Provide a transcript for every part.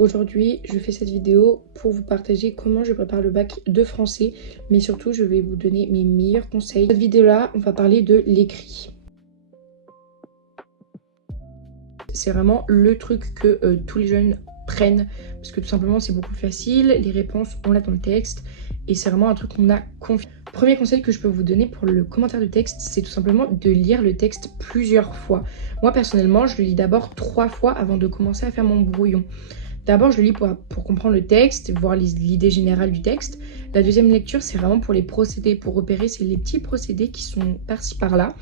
Aujourd'hui, je fais cette vidéo pour vous partager comment je prépare le bac de français, mais surtout, je vais vous donner mes meilleurs conseils. Dans cette vidéo-là, on va parler de l'écrit. C'est vraiment le truc que tous les jeunes prennent, parce que tout simplement, c'est beaucoup plus facile. Les réponses, on l'a dans le texte, et c'est vraiment un truc qu'on a confiance. Premier conseil que je peux vous donner pour le commentaire de texte, c'est tout simplement de lire le texte plusieurs fois. Moi, personnellement, je le lis d'abord 3 fois avant de commencer à faire mon brouillon. D'abord, je le lis pour comprendre le texte, voir l'idée générale du texte. La deuxième lecture, c'est vraiment pour les procédés, pour repérer, c'est les petits procédés qui sont par-ci par-là.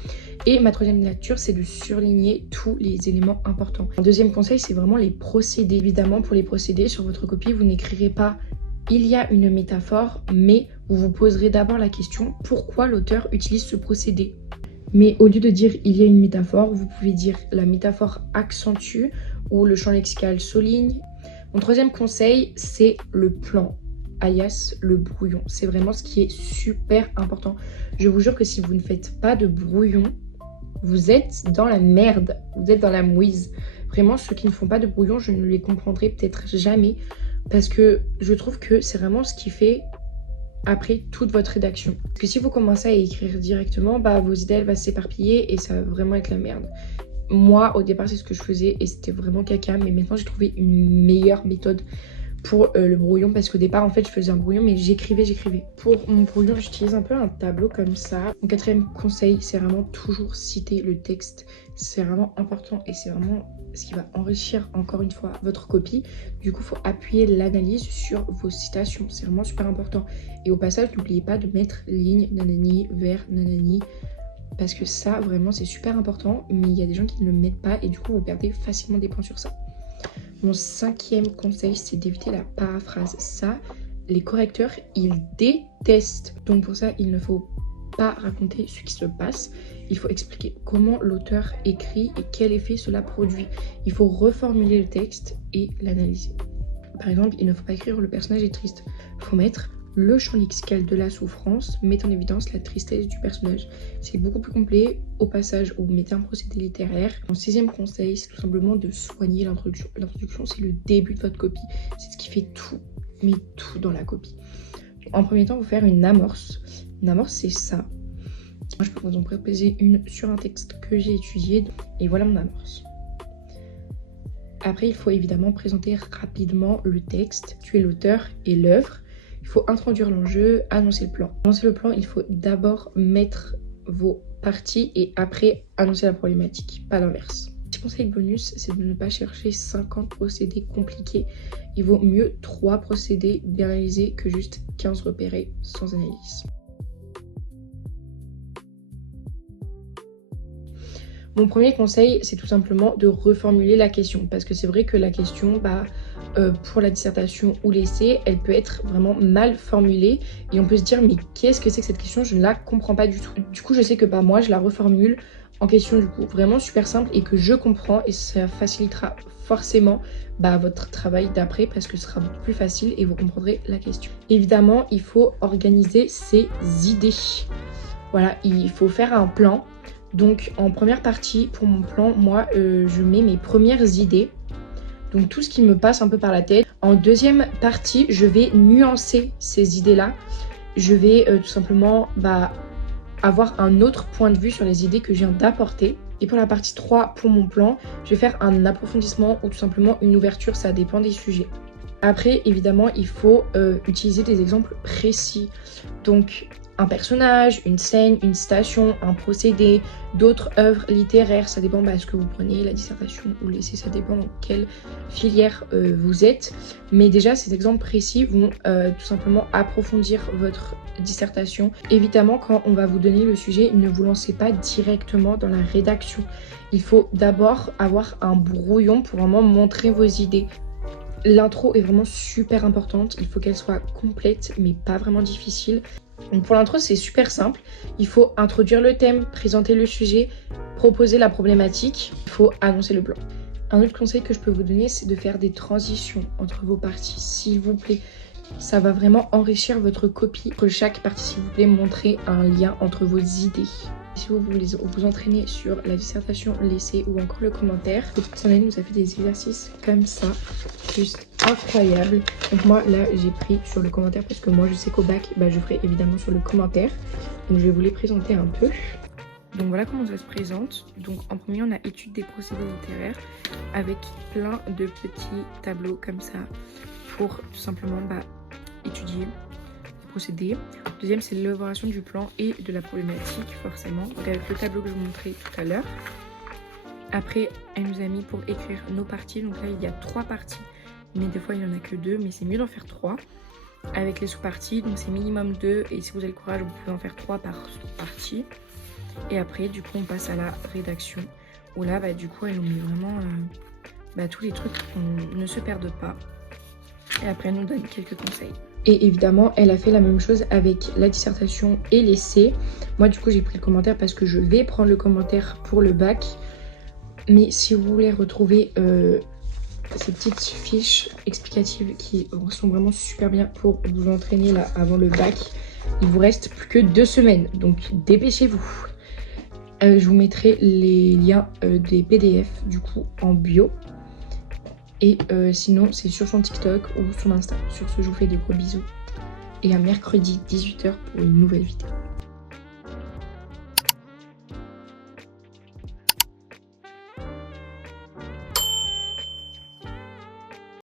Et ma troisième lecture, c'est de surligner tous les éléments importants. Un deuxième conseil, c'est vraiment les procédés. Évidemment, pour les procédés, sur votre copie, vous n'écrirez pas « il y a une métaphore », mais vous vous poserez d'abord la question « pourquoi l'auteur utilise ce procédé ?» Mais au lieu de dire « il y a une métaphore », vous pouvez dire « la métaphore accentue » ou « le champ lexical souligne ». Mon troisième conseil, c'est le plan, alias le brouillon. C'est vraiment ce qui est super important. Je vous jure que si vous ne faites pas de brouillon, vous êtes dans la merde, vous êtes dans la mouise. Vraiment, ceux qui ne font pas de brouillon, je ne les comprendrai peut-être jamais parce que je trouve que c'est vraiment ce qui fait après toute votre rédaction. Parce que si vous commencez à écrire directement, vos idées elles vont s'éparpiller et ça va vraiment être la merde. Moi, au départ, c'est ce que je faisais et c'était vraiment caca. Mais maintenant, j'ai trouvé une meilleure méthode pour le brouillon. Parce qu'au départ, en fait, je faisais un brouillon, mais j'écrivais. Pour mon brouillon, j'utilise un peu un tableau comme ça. Mon quatrième conseil, c'est vraiment toujours citer le texte. C'est vraiment important et c'est vraiment ce qui va enrichir encore une fois votre copie. Du coup, il faut appuyer l'analyse sur vos citations. C'est vraiment super important. Et au passage, n'oubliez pas de mettre ligne, nanani, vers, nanani. Parce que ça, vraiment, c'est super important. Mais il y a des gens qui ne le mettent pas et du coup, vous perdez facilement des points sur ça. Mon cinquième conseil, c'est d'éviter la paraphrase. Ça, les correcteurs, ils détestent. Donc pour ça, il ne faut pas raconter ce qui se passe. Il faut expliquer comment l'auteur écrit et quel effet cela produit. Il faut reformuler le texte et l'analyser. Par exemple, il ne faut pas écrire « le personnage est triste ». Il faut mettre « le champ lexical de la souffrance met en évidence la tristesse du personnage ». C'est beaucoup plus complet. Au passage, vous mettez un procédé littéraire. Mon sixième conseil, c'est tout simplement de soigner l'introduction. L'introduction, c'est le début de votre copie. C'est ce qui fait tout, mais tout dans la copie. En premier temps, vous faire une amorce. Une amorce, c'est ça. Moi, je peux vous en proposer une sur un texte que j'ai étudié. Et voilà mon amorce. Après, il faut évidemment présenter rapidement le texte, tuer l'auteur et l'œuvre. Il faut introduire l'enjeu, annoncer le plan. Annoncer le plan, il faut d'abord mettre vos parties et après annoncer la problématique, pas l'inverse. Petit conseil bonus, c'est de ne pas chercher 50 procédés compliqués. Il vaut mieux 3 procédés bien analysés que juste 15 repérés sans analyse. Mon premier conseil, c'est tout simplement de reformuler la question. Parce que c'est vrai que la question, pour la dissertation ou l'essai, elle peut être vraiment mal formulée. Et on peut se dire, mais qu'est-ce que c'est que cette question? Je ne la comprends pas du tout. Du coup, je sais que moi, je la reformule en question du coup vraiment super simple et que je comprends. Et ça facilitera forcément votre travail d'après parce que ce sera beaucoup plus facile et vous comprendrez la question. Évidemment, il faut organiser ses idées. Voilà, il faut faire un plan. Donc en première partie, pour mon plan, moi je mets mes premières idées. Donc tout ce qui me passe un peu par la tête. En deuxième partie, je vais nuancer ces idées-là. Je vais tout simplement avoir un autre point de vue sur les idées que je viens d'apporter. Et pour la partie 3, pour mon plan, je vais faire un approfondissement ou tout simplement une ouverture, ça dépend des sujets. Après, évidemment, il faut utiliser des exemples précis. Donc un personnage, une scène, une citation, un procédé, d'autres œuvres littéraires. Ça dépend ce que vous prenez, la dissertation ou l'essai, ça dépend dans quelle filière vous êtes. Mais déjà, ces exemples précis vont tout simplement approfondir votre dissertation. Évidemment, quand on va vous donner le sujet, ne vous lancez pas directement dans la rédaction. Il faut d'abord avoir un brouillon pour vraiment montrer vos idées. L'intro est vraiment super importante. Il faut qu'elle soit complète, mais pas vraiment difficile. Donc pour l'intro, c'est super simple. Il faut introduire le thème, présenter le sujet, proposer la problématique. Il faut annoncer le plan. Un autre conseil que je peux vous donner, c'est de faire des transitions entre vos parties, s'il vous plaît. Ça va vraiment enrichir votre copie. Pour chaque partie, s'il vous plaît, montrez un lien entre vos idées. Si vous voulez vous entraîner sur la dissertation, l'essai ou encore le commentaire, notre personnel nous a fait des exercices comme ça, juste incroyable. Donc moi là j'ai pris sur le commentaire parce que moi je sais qu'au bac je ferai évidemment sur le commentaire. Donc je vais vous les présenter un peu. Donc voilà comment ça se présente. Donc en premier on a étude des procédés littéraires avec plein de petits tableaux comme ça pour tout simplement étudier les procédés. Deuxième c'est l'élaboration du plan et de la problématique forcément. Donc avec le tableau que je vous montrais tout à l'heure. Après elle nous a mis pour écrire nos parties. Donc là il y a 3 parties. Mais des fois il n'y en a que 2, mais c'est mieux d'en faire 3 avec les sous-parties, donc c'est minimum 2 et si vous avez le courage vous pouvez en faire 3 par sous-partie. Et après du coup on passe à la rédaction où là du coup elle nous met vraiment tous les trucs qu'on ne se perde pas et après elle nous donne quelques conseils. Et évidemment elle a fait la même chose avec la dissertation et l'essai. Moi du coup j'ai pris le commentaire parce que je vais prendre le commentaire pour le bac, mais si vous voulez retrouver ces petites fiches explicatives qui sont vraiment super bien pour vous entraîner là avant le bac. Il vous reste plus que 2 semaines, donc dépêchez-vous. Je vous mettrai les liens des PDF du coup en bio. Et sinon c'est sur son TikTok ou son Insta. Sur ce je vous fais de gros bisous. Et à mercredi 18 h pour une nouvelle vidéo.